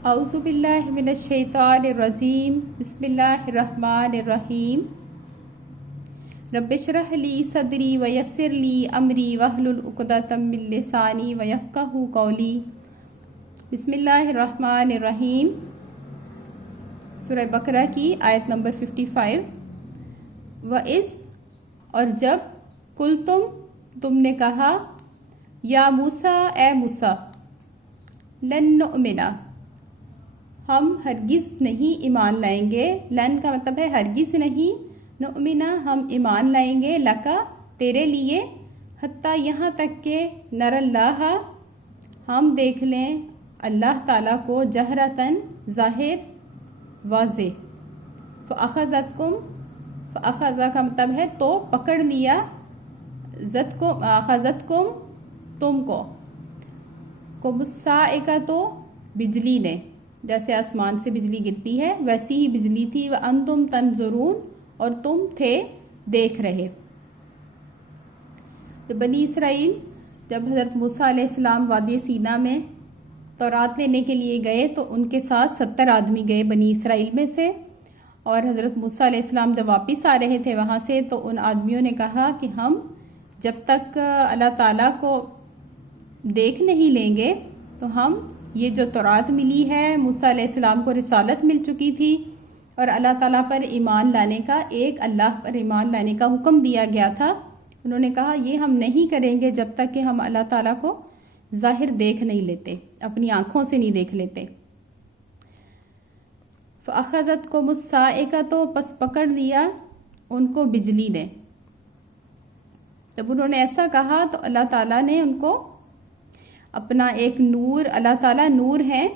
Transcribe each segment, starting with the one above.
اعوذ باللہ من الشیطان الرجیم بسم اللہ الرحمن الرحیم رب اشرح لی صدری ویسر لی امری واحلل عقدۃ من لسانی ویفقہوا قولی۔ بسم اللہ الرحمن الرحیم، سورہ بقرہ کی آیت نمبر 55۔ وَإِذْ، اور جب، تم نے کہا، یا موسیٰ، اے موسیٰ، لن نؤمن، ہم ہرگز نہیں ایمان لائیں گے۔ لن کا مطلب ہے ہرگز نہیں، نؤمن ہم ایمان لائیں گے، لکا تیرے لیے، حتیٰ یہاں تک کہ نر اللہ ہم دیکھ لیں اللہ تعالیٰ کو، جہرتاً ظاہر واضح۔ فأخذتکم، فأخذ کا مطلب ہے تو پکڑ لیا، اخذتکم تم کو الصاعقہ تو بجلی نے، جیسے آسمان سے بجلی گرتی ہے ویسی ہی بجلی تھی، وانتم تنظرون، اور تم تھے دیکھ رہے۔ تو بنی اسرائیل جب حضرت موسیٰ علیہ السلام وادی سینا میں تورات لینے کے لیے گئے تو ان کے ساتھ 70 آدمی گئے بنی اسرائیل میں سے، اور حضرت موسیٰ علیہ السلام جب واپس آ رہے تھے وہاں سے تو ان آدمیوں نے کہا کہ ہم جب تک اللہ تعالیٰ کو دیکھ نہیں لیں گے تو ہم یہ جو تورات ملی ہے، موسیٰ علیہ السلام کو رسالت مل چکی تھی اور اللہ تعالیٰ پر ایمان لانے کا، ایک اللہ پر ایمان لانے کا حکم دیا گیا تھا، انہوں نے کہا یہ ہم نہیں کریں گے جب تک کہ ہم اللہ تعالیٰ کو ظاہر دیکھ نہیں لیتے، اپنی آنکھوں سے نہیں دیکھ لیتے۔ فَأَخَذَتْكُمُ الصَّاعِقَةُ، تو پس پکڑ لیا ان کو بجلی نے۔ جب انہوں نے ایسا کہا تو اللہ تعالیٰ نے ان کو اپنا ایک نور، اللہ تعالیٰ نور ہے،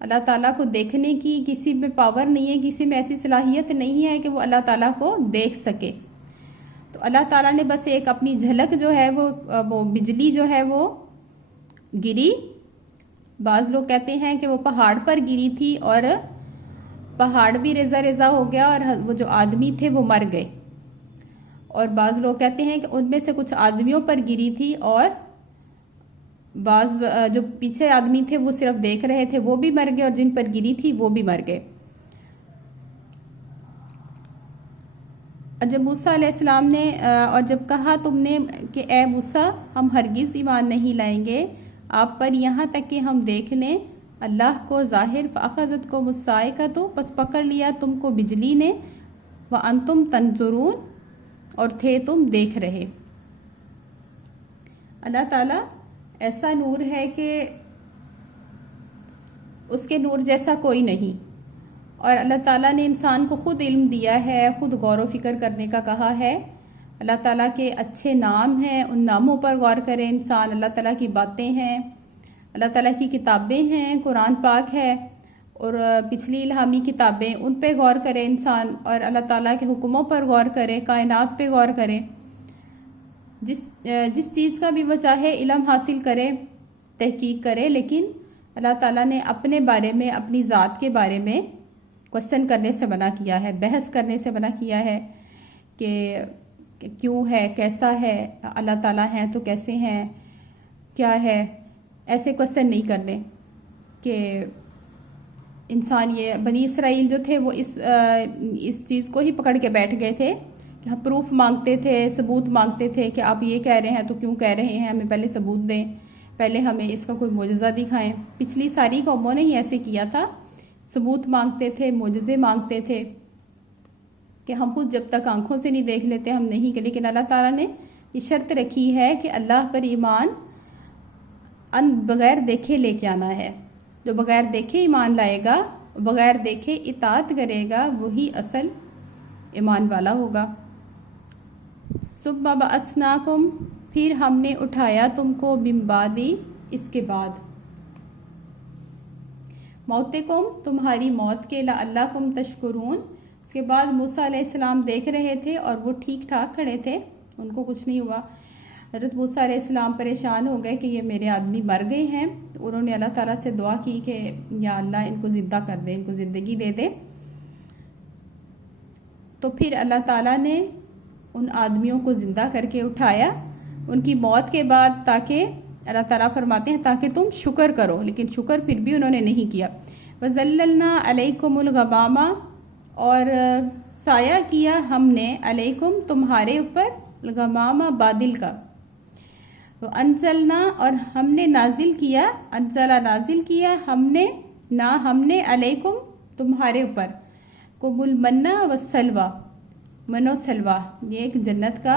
اللہ تعالیٰ کو دیکھنے کی کسی میں پاور نہیں ہے، کسی میں ایسی صلاحیت نہیں ہے کہ وہ اللہ تعالیٰ کو دیکھ سکے۔ تو اللہ تعالیٰ نے بس ایک اپنی جھلک جو ہے وہ بجلی جو ہے وہ گری۔ بعض لوگ کہتے ہیں کہ وہ پہاڑ پر گری تھی اور پہاڑ بھی ریزہ ریزہ ہو گیا اور وہ جو آدمی تھے وہ مر گئے، اور بعض لوگ کہتے ہیں کہ ان میں سے کچھ آدمیوں پر گری تھی اور بعض جو پیچھے آدمی تھے وہ صرف دیکھ رہے تھے وہ بھی مر گئے، اور جن پر گری تھی وہ بھی مر گئے۔ اور جب موسیٰ علیہ السلام نے اور جب کہا تم نے کہ اے موسیٰ ہم ہرگز ایمان نہیں لائیں گے آپ پر یہاں تک کہ ہم دیکھ لیں اللہ کو ظاہر، فأخذتکم الصاعقۃ، پس پکڑ لیا تم کو بجلی نے، وانتم تنظرون، اور تھے تم دیکھ رہے۔ اللہ تعالیٰ ایسا نور ہے کہ اس کے نور جیسا کوئی نہیں، اور اللہ تعالیٰ نے انسان کو خود علم دیا ہے، خود غور و فکر کرنے کا کہا ہے۔ اللہ تعالیٰ کے اچھے نام ہیں، ان ناموں پر غور کرے انسان، اللہ تعالیٰ کی باتیں ہیں، اللہ تعالیٰ کی کتابیں ہیں، قرآن پاک ہے اور پچھلی الہامی کتابیں، ان پہ غور کرے انسان، اور اللہ تعالیٰ کے حکموں پر غور کرے، کائنات پہ غور کرے، جس چیز کا بھی وہ چاہے علم حاصل کرے، تحقیق کرے، لیکن اللہ تعالیٰ نے اپنے بارے میں، اپنی ذات کے بارے میں کوشچن کرنے سے منع کیا ہے، بحث کرنے سے منع کیا ہے کہ کیوں ہے، کیسا ہے، اللہ تعالیٰ ہیں تو کیسے ہیں، کیا ہے، ایسے کوشچن نہیں کرنے کہ انسان، یہ بنی اسرائیل جو تھے وہ اس چیز کو ہی پکڑ کے بیٹھ گئے تھے کہ ہم پروف مانگتے تھے، ثبوت مانگتے تھے کہ آپ یہ کہہ رہے ہیں تو کیوں کہہ رہے ہیں، ہمیں پہلے ثبوت دیں، پہلے ہمیں اس کا کوئی معجزہ دکھائیں۔ پچھلی ساری قوموں نے ہی ایسے کیا تھا، ثبوت مانگتے تھے، معجزے مانگتے تھے کہ ہم خود جب تک آنکھوں سے نہیں دیکھ لیتے ہم نہیں کہ، لیکن اللہ تعالیٰ نے یہ شرط رکھی ہے کہ اللہ پر ایمان بغیر دیکھے لے کے آنا ہے۔ جو بغیر دیکھے ایمان لائے گا، بغیر دیکھے اطاعت کرے گا، وہی اصل ایمان والا ہوگا۔ ثم بعثناکم، پھر ہم نے اٹھایا تم کو، من بعد، اس کے بعد، موتکم، تمہاری موت کے، لعلکم تشکرون، اس کے بعد موسیٰ علیہ السلام دیکھ رہے تھے اور وہ ٹھیک ٹھاک کھڑے تھے، ان کو کچھ نہیں ہوا۔ حضرت موسیٰ علیہ السلام پریشان ہو گئے کہ یہ میرے آدمی مر گئے ہیں، تو انہوں نے اللہ تعالیٰ سے دعا کی کہ یا اللہ ان کو زندہ کر دے، ان کو زندگی دے دے۔ تو پھر اللہ تعالیٰ نے ان آدمیوں کو زندہ کر کے اٹھایا ان کی موت کے بعد، تاکہ اللہ تعالیٰ فرماتے ہیں تاکہ تم شکر کرو، لیکن شکر پھر بھی انہوں نے نہیں کیا۔ وَظَلَّلْنَا عَلَيْكُمُ الْغَمَامَ اور سایہ کیا ہم نے علیکم تمہارے اوپر الغمامہ بادل کا. وَأَنزَلْنَا اور ہم نے نازل کیا انزلہ نازل کیا ہم نے علیکم تمہارے اوپر کم المنّ والسلویٰ من و سلوہ. یہ ایک جنت کا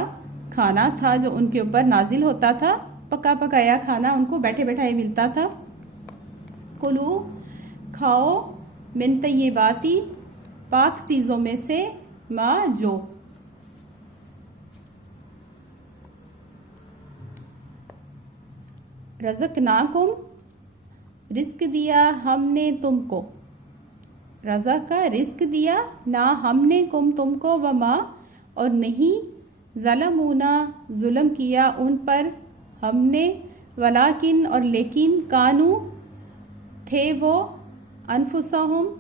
کھانا تھا جو ان کے اوپر نازل ہوتا تھا، پکا پکایا کھانا ان کو بیٹھے بیٹھائے ملتا تھا. کلو کھاؤ من طیباتی پاک چیزوں میں سے ما جو رزقناکم رزق دیا ہم نے تم کو، رزق کا رزق دیا نہ ہم نے تم کو، وما اور نہیں ظلمونا ظلم کیا ان پر ہم نے، ولیکن اور لیکن کانو تھے وہ انفسہم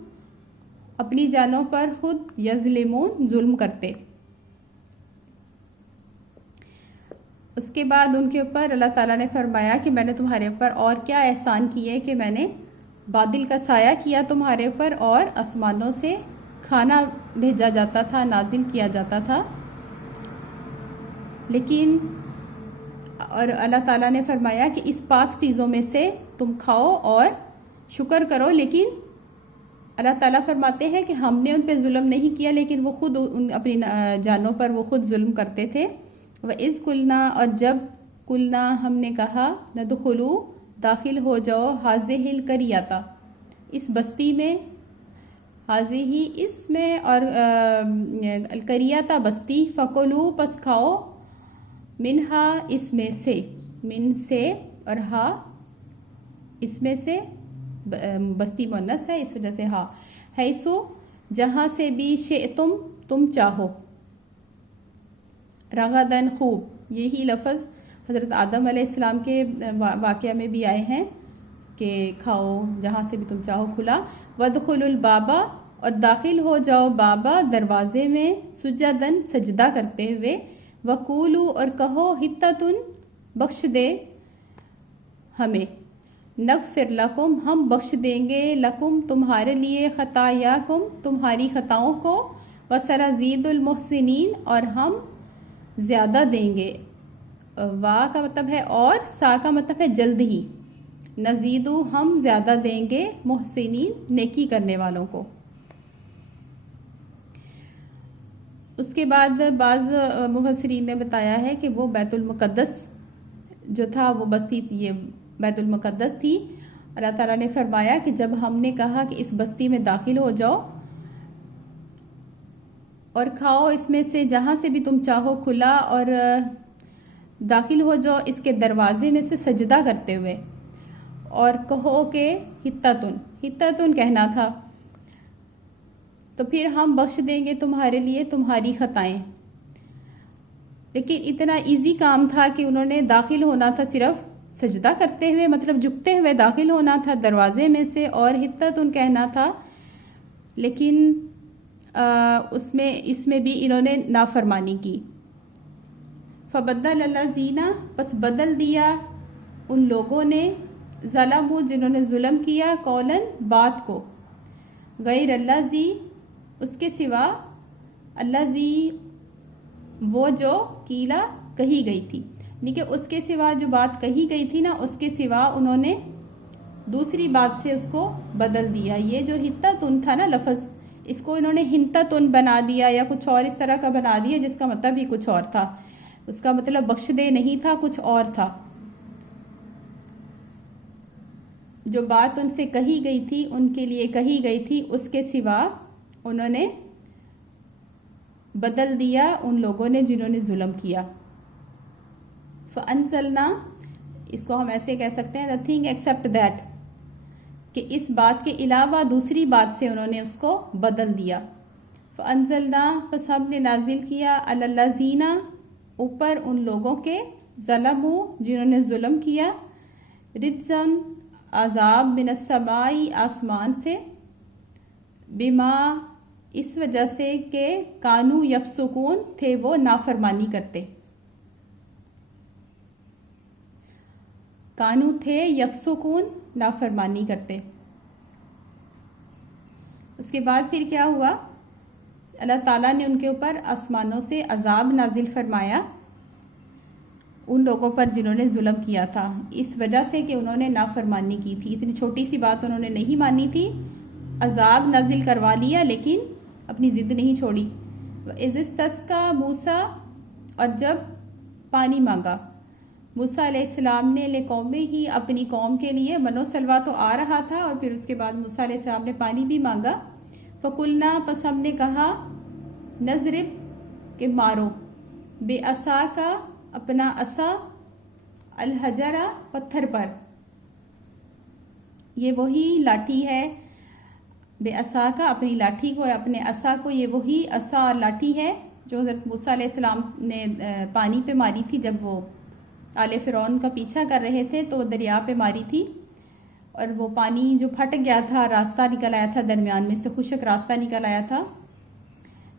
اپنی جانوں پر خود یظلمون ظلم کرتے. اس کے بعد ان کے اوپر اللہ تعالیٰ نے فرمایا کہ میں نے تمہارے اوپر اور کیا احسان کیے کہ میں نے بادل کا سایہ کیا تمہارے اوپر اور آسمانوں سے کھانا بھیجا جاتا تھا، نازل کیا جاتا تھا. لیکن اور اللہ تعالیٰ نے فرمایا کہ اس پاک چیزوں میں سے تم کھاؤ اور شکر کرو. لیکن اللہ تعالیٰ فرماتے ہیں کہ ہم نے ان پہ ظلم نہیں کیا، لیکن وہ خود اپنی جانوں پر وہ خود ظلم کرتے تھے. وَإِذْ قُلْنَا اور جب قُلْنَا ہم نے کہا ندخلوا داخل ہو جاؤ حاضہ القریۃ اس بستی میں، حاضہ اس میں اور القریۃ بستی، فکلوا پس کھاؤ منہا اس میں سے، من سے اور ہا اس میں سے بستی مؤنث ہے اس وجہ سے ہا، حیثو جہاں سے بھی شئتم تم چاہو، رغدن خوب. یہی لفظ حضرت آدم علیہ السلام کے واقعہ میں بھی آئے ہیں کہ کھاؤ جہاں سے بھی تم چاہو کھلا. وادخلوا الباب اور داخل ہو جاؤ بابا دروازے میں، سجدن سجدہ کرتے ہوئے، وقولوا اور کہو حطۃ بخش دے ہمیں، نغفر لکم ہم بخش دیں گے، لکم تمہارے لیے، خطایاکم تمہاری خطاؤں کو، وسنزید المحسنین اور ہم زیادہ دیں گے. وا کا مطلب ہے اور، سا کا مطلب ہے جلد ہی، نزیدو ہم زیادہ دیں گے، محسنین نیکی کرنے والوں کو. اس کے بعد بعض مفسرین نے بتایا ہے کہ وہ بیت المقدس جو تھا وہ بستی یہ بیت المقدس تھی. اللہ تعالیٰ نے فرمایا کہ جب ہم نے کہا کہ اس بستی میں داخل ہو جاؤ اور کھاؤ اس میں سے جہاں سے بھی تم چاہو کھلا، اور داخل ہو جاؤ اس کے دروازے میں سے سجدہ کرتے ہوئے، اور کہو کہ حطۃ کہنا تھا، تو پھر ہم بخش دیں گے تمہارے لیے تمہاری خطائیں. لیکن اتنا ایزی کام تھا کہ انہوں نے داخل ہونا تھا صرف سجدہ کرتے ہوئے، مطلب جھکتے ہوئے داخل ہونا تھا دروازے میں سے، اور حطۃ کہنا تھا. لیکن اس میں بھی انہوں نے نافرمانی کی. فبدل الذین پس بدل دیا ان لوگوں نے، ظلموا جنہوں نے ظلم کیا، قولن بات کو، غیر الذی اس کے سوا، الذی وہ جو قیلا کہی گئی تھی، یعنی کہ اس کے سوا جو بات کہی گئی تھی نا اس کے سوا انہوں نے دوسری بات سے اس کو بدل دیا. یہ جو حطۃ تھا نا لفظ، اس کو انہوں نے حنطۃ بنا دیا یا کچھ اور اس طرح کا بنا دیا جس کا مطلب ہی کچھ اور تھا. اس کا مطلب بخش دے نہیں تھا، کچھ اور تھا. جو بات ان سے کہی گئی تھی، ان کے لیے کہی گئی تھی، اس کے سوا انہوں نے بدل دیا ان لوگوں نے جنہوں نے ظلم کیا. فَأَنزَلْنَا اس کو ہم ایسے کہہ سکتے ہیں the thing except that کہ اس بات کے علاوہ دوسری بات سے انہوں نے اس کو بدل دیا. فَأَنزَلْنَا پس ہم نے نازل کیا عَلَى الَّذِينَ اوپر ان لوگوں کے، ظلموا جنہوں نے ظلم کیا، رجزن عذاب، من السماء آسمان سے، بما اس وجہ سے کہ کانو یفسقون تھے وہ نافرمانی کرتے. کانو تھے یفسقون نافرمانی کرتے. اس کے بعد پھر کیا ہوا، اللہ تعالیٰ نے ان کے اوپر آسمانوں سے عذاب نازل فرمایا ان لوگوں پر جنہوں نے ظلم کیا تھا، اس وجہ سے کہ انہوں نے نافرمانی کی تھی. اتنی چھوٹی سی بات انہوں نے نہیں مانی تھی، عذاب نازل کروا لیا لیکن اپنی ضد نہیں چھوڑی. اذ استسقى موسیٰ، اور جب پانی مانگا موسیٰ علیہ السلام نے لقومہ ہی، اپنی قوم کے لیے. منو سلوا تو آ رہا تھا اور پھر اس کے بعد موسیٰ علیہ السلام نے پانی بھی مانگا. فقلنا، پس ہم نے کہا، نضرب، کہ مارو، بے عصا کا، اپنا عصا، الحجرہ، پتھر پر. یہ وہی لاٹھی ہے، بے عصا کا، اپنی لاٹھی کو، اپنے عصا کو، یہ وہی عصا اور لاٹھی ہے جو حضرت موسیٰ علیہ السلام نے پانی پہ ماری تھی جب وہ آل فرعون کا پیچھا کر رہے تھے تو وہ دریا پہ ماری تھی اور وہ پانی جو پھٹ گیا تھا، راستہ نکل آیا تھا درمیان میں سے، خشک راستہ نکل آیا تھا.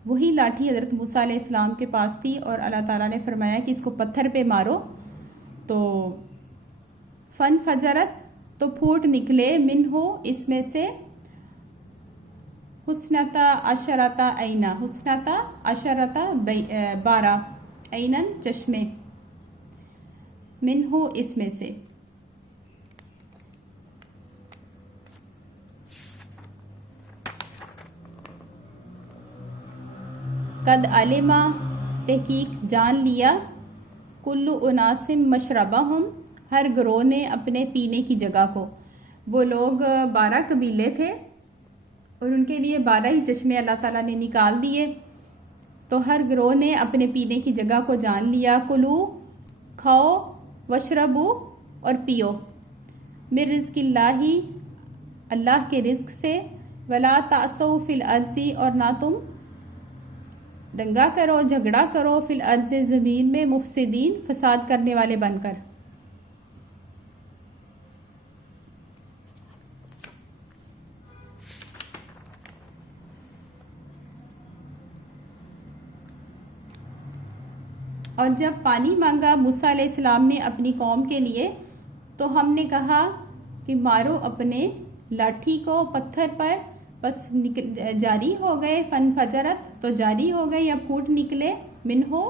وہی لاٹھی حضرت موسیٰ علیہ السلام کے پاس تھی اور اللہ تعالیٰ نے فرمایا کہ اس کو پتھر پہ مارو. تو فن فجرت، تو پھوٹ نکلے، من ہو، اس میں سے، حسنتا عشرتا عینا، حسنتا عشرتا 12، عینن، چشمے، من ہو، اس میں سے. قد علما، تحقیق جان لیا، کل اناس مشربہم، ہر گروہ نے اپنے پینے کی جگہ کو. وہ لوگ 12 قبیلے تھے اور ان کے لیے 12 ہی چشمے اللہ تعالیٰ نے نکال دیے. تو ہر گروہ نے اپنے پینے کی جگہ کو جان لیا. کلو، کھاؤ، وشربو، اور پیو، من رزق اللہ، اللہ کے رزق سے، ولا تعثوا فی الارض، اور نہ تم دنگا کرو، جھگڑا کرو، فی الارض، زمین میں، مفسدین، فساد کرنے والے بن کر. اور جب پانی مانگا موسیٰ علیہ السلام نے اپنی قوم کے لیے تو ہم نے کہا کہ مارو اپنے لاٹھی کو پتھر پر، بس جاری ہو گئے. فن فجرت، تو جاری ہو گئے یا پھوٹ نکلے، من ہو،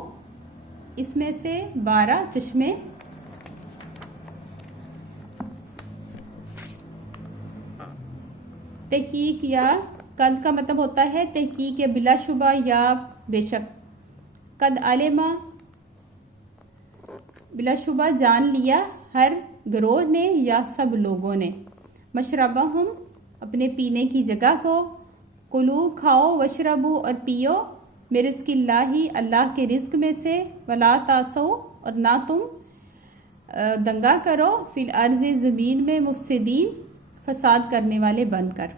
اس میں سے 12 چشمے. تحقیق یا قد کا مطلب ہوتا ہے تحقیق یا بلا شبہ یا بے شک. قد علما، بلا شبہ جان لیا، ہر گروہ نے یا سب لوگوں نے. مشربہم، اپنے پینے کی جگہ کو. کلو، کھاؤ، وشربو، اور پیو، من رزق اللہ، اللہ کے رزق میں سے. ولا تعثوا، اور نہ تم دنگا کرو، فی الارض، زمین میں، مفسدین، فساد کرنے والے بن کر.